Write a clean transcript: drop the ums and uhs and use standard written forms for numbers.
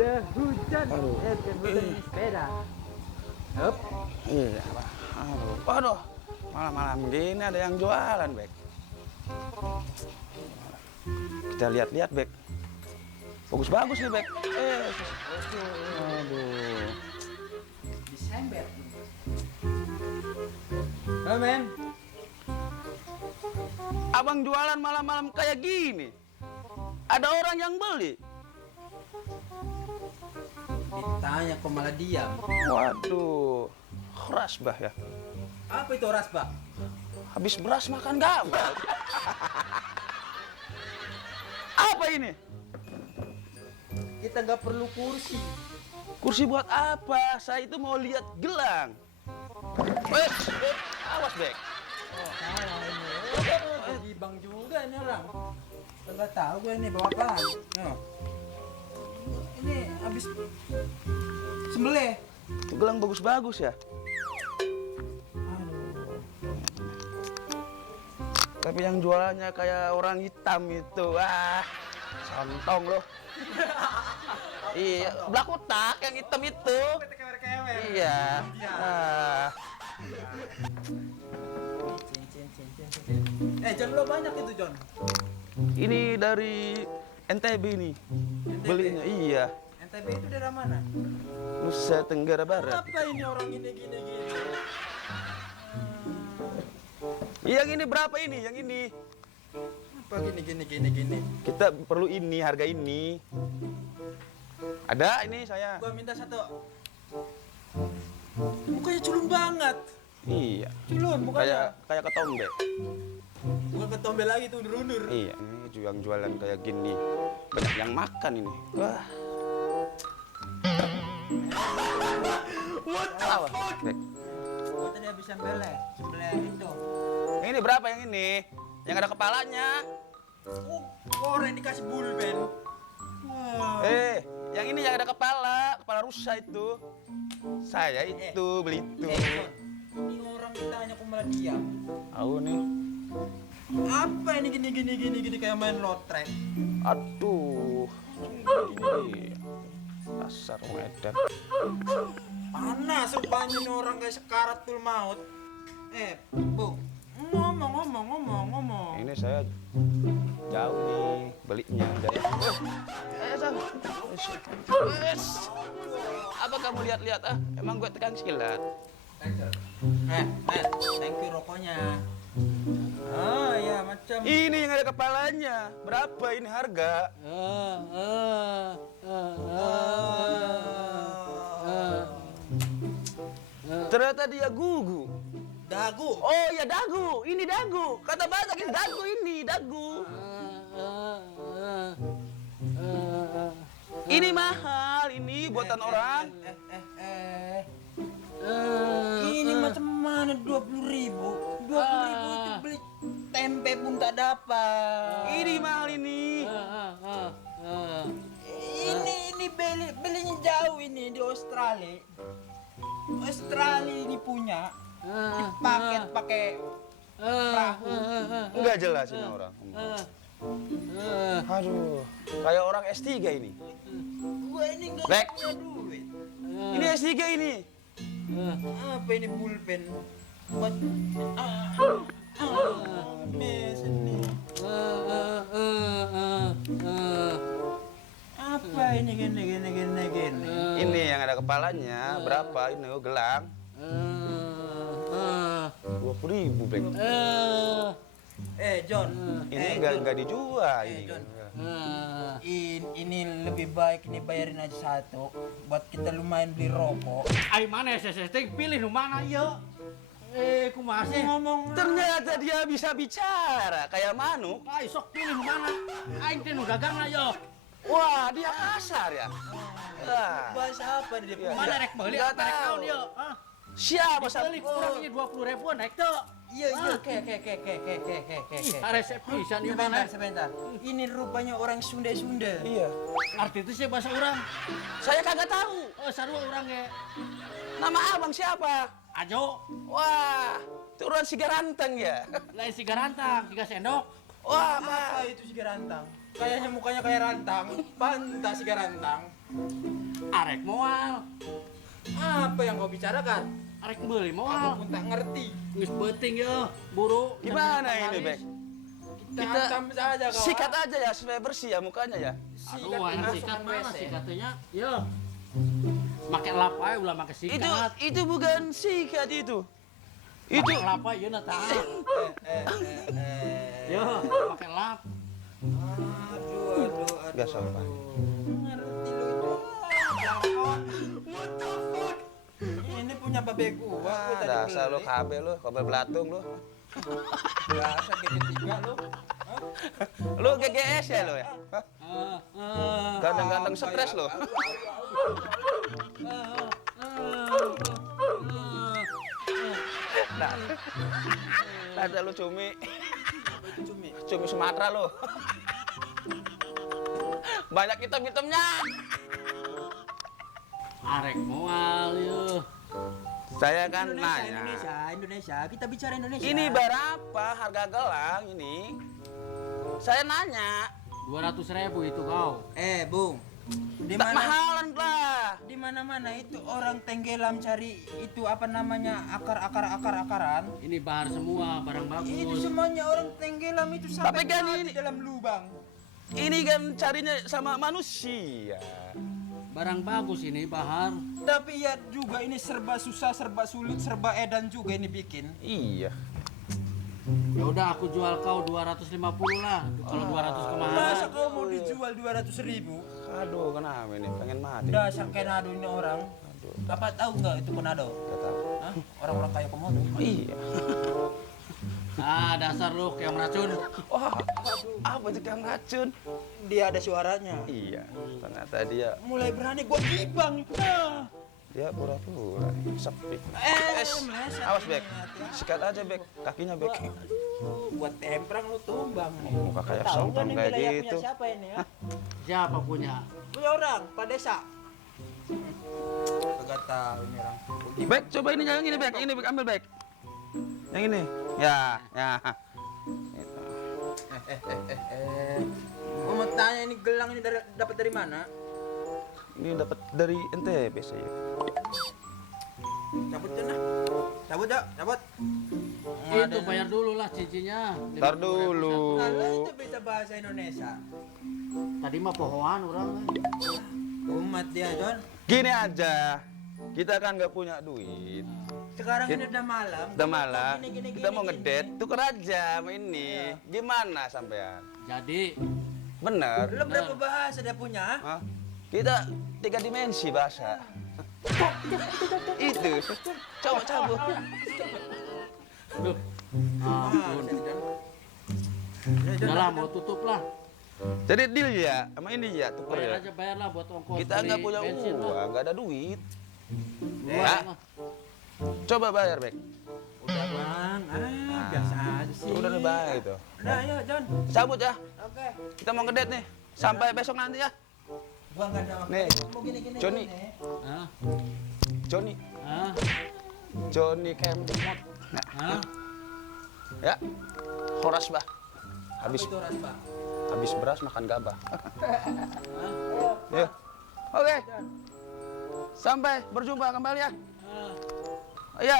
Hujan. Bukan hujan ini sepeda. Hup. Iya, Pak. Waduh. Malam-malam gini ada yang jualan, Bek. Kita lihat-lihat, Bek. Bagus-bagus nih, Bek. Aduh. Desember. Halo, men. Abang jualan malam-malam kayak gini. Ada orang yang beli. Ditanya kok malah diam. Waduh. Keras, Bah ya. Apa itu rasbah? Habis beras makan gabal. Apa ini? Kita nggak perlu kursi. Kursi buat apa? Saya itu mau lihat gelang. Awas, Bek. Oh, salah ini. Di bank juga ini orang. Nggak tahu gue ini bawa apaan. No. Ini habis sembelih. Gelang bagus-bagus ya. Tapi yang jualannya kayak orang hitam itu. Wah, sontong loh. Iya, belah kotak yang hitam itu. Iya. John, lo banyak itu, John. Ini dari NTB nih. NTB? Belinya, iya. NTB itu daerah mana? Nusa Tenggara Barat. Apa ini orang gini? Yang ini berapa ini? Yang ini. Apa gini? Kita perlu ini, harga ini. Ada ini saya. Gua minta satu. Mukanya culun banget. Iya. Culun mukanya. Kayak ketombe. Bukan ketombe lagi tuh, undur-undur. Iya. Ini yang jualan kayak gini. Banyak yang makan ini. Wah. What the fuck? Bek. Gua tadi habis sembelih itu. Ini berapa yang ini? Yang ada kepalanya. Oh, korek dikasih bulpen. Wah. Yang ini yang ada kepala rusa itu. Saya itu beli itu. John, ini orang ditanya kok malah diam. Tahu nih. Apa ini gini kayak main lotrek? Aduh. Ini dasar Medan. Panas rupanya ini orang kayak sekaratul maut. Bu, ngomong. Ini saya jauh nih belinya dari. Apa kamu lihat-lihat ah? Emang gue tekan silat. Thank you rokoknya. Oh ya macam. Ini yang ada kepalanya. Berapa ini harga? Ternyata dia gugu. Dagu. Oh ya dagu. Ini dagu. Kata Batak ini dagu ini dagu. Ini mahal ini buatan orang. Ini macam mana 20.000? 20.000 itu beli tempe pun tak dapat. Ini mahal ini. Ini belinya jauh ini di Australia. Australia ini punya. Dipaket pakai perahu. Enggak jelas ini orang. Aduh, kayak orang S3 ini. Gua ini nggak Lek. punya duit. Ini S3 ini. Apa ini pulpen? Buat mes ini. Apa ini gini. Ini yang ada kepalanya. Berapa ini gelang? 20.000 Bek. John. Ini John. nggak dijual ini. John. Ini lebih baik ini bayarin aja satu buat kita lumayan beli rokok. Ai mana setting pilih nu mana ieu? Kumaha sih? Ngomong Ternyata dia bisa bicara kayak manuk. Ai sok pilih nu mana? Aing teh nu dagangna yo. Wah, dia kasar ya. Wah, bahasa apa nih dia? Iya. Mana rek beuli Nggak apa rek tahu. naon yo? Hah? siapa Beli kurang ini 20.000 naik tuh. Iya, ke. Resep pisan ieu mana? Sebentar. Ini rupanya orang Sunda. Iya. Arti itu sih bahasa urang. Saya kagak tahu. Oh, sarua urang ge. Nama abang siapa? Ajo, Wah, turunan si Garanteng ya. lain si garantang, 3 sendok. Wah, Apa itu si Garantang? Kayaknya mukanya kayak rantang. Pantas si Garantang. Arek moal. Apa yang kau bicarakan? Arek beli Aku moal. pun tak ngerti. Geus beuting ya, buru. Gimana ini, Bek? Kita Kita hantam saja kau. sikat aja ya supaya bersih ya mukanya ya. Aduh, yang sikat mana sikatnya? Ya. Make lap aja ulah make sikat. Itu bukan sikat itu. Itu Make lap aja na tahan. Yo, make lap. Aduh. Gak sopan. Ngerti lu itu. Kawan. What the fuck? Ini punya babeku. Aku tadi Dasar lu beli. KB lu, kabel belatung lu. Dasar GG3 lu. Lu GGS ya lu ya? Hah? Ganteng-ganteng stres lu. Nah, ada lu cumi Sumatera lu. Banyak hitam-hitamnya. Arek moal yo. Saya kan nanya. Indonesia. Kita bicara Indonesia. Ini berapa harga gelang ini? Saya nanya. 200.000 itu kau. Bung. Di Tak mana? mahalan lah. Di mana-mana itu orang tenggelam cari itu apa namanya akaran. Ini bahar semua, barang Itu bagus. semuanya orang tenggelam itu Tapi sampai kan mati ini- dalam lubang. Ini kan carinya sama manusia. Barang bagus ini bahar. Tapi ya juga ini serba susah, serba sulit, serba edan juga ini bikin. Iya. Ya udah aku jual kau 250 lah. Kalau 200 Masa kemahalan. kau mau dijual 200.000? Aduh, kenapa ini? Pengen mati. Dasar Kenado ini orang. Aduh, Bapak tahu nggak itu Kenado? gak tahu. Hah? Orang-orang kaya Komodo. Oh, iya. Ah, dasar lu kayak meracun. Wah, apa itu kang racun? Dia ada suaranya. Iya, ternyata dia Mulai berani gua gibang. Nah. pura-pura nih, sepi. Meleset. Awas Bek, sikat aja Bek, kakinya Bek. Aduh, buat temprang lu tumbang nih. Muka kayak Tahu sompong kan ini kayak wilayah gitu. punya siapa ini ya? Siapa punya? Punya orang, Pak Desa. Kagak tahu ini orang. Bek, coba ini yang ini Bek, ini Bek, ambil Bek. Yang ini, ya. Itu. Gua mau tanya ini gelang ini dapat dari mana? Ini dapat dari NTB saya. Cabut ya nah. Cabut. Itu bayar dulu lah cincinnya. Ntar dulu. Kalau itu bisa bahasa Indonesia. Tadi mah pohoan orang. Umat dia, Don. Gini aja, kita kan nggak punya duit. Sekarang ini udah malam. Udah malam, Gini, kita mau gini. ngedet, tuker aja sama ini. Gimana sampean? Jadi Bener? Lu berapa bahasa dia punya? Hah? Kita 3 dimensi bahasa. Itu. Coba cabut. Duh. Ampun. Udah lah mau tutup lah. Jadi deal ya, sama ini ya, tuker Bayar ya. aja bayar lah buat ongkos. Kita nggak beli punya bensin lah. uang, nggak ada duit. Dua Ya. mah. Coba bayar, Bek. Udah bang, biasa aja sih. Udah nih baik itu. Udah ayo John. Cabut ya, Oke. kita mau ngedet nih. Sampai besok nanti ya. Gua nggak ada waktu. Nih, Mau gini-gini. Johnny. gini. Hah? Johnny, Hah? Johnny Kemot. Hah? Ya, horas bah. Habis Apa itu Raspa? habis beras makan gabah. Ya. Oke. Sampai berjumpa kembali ya. Hah? Iya.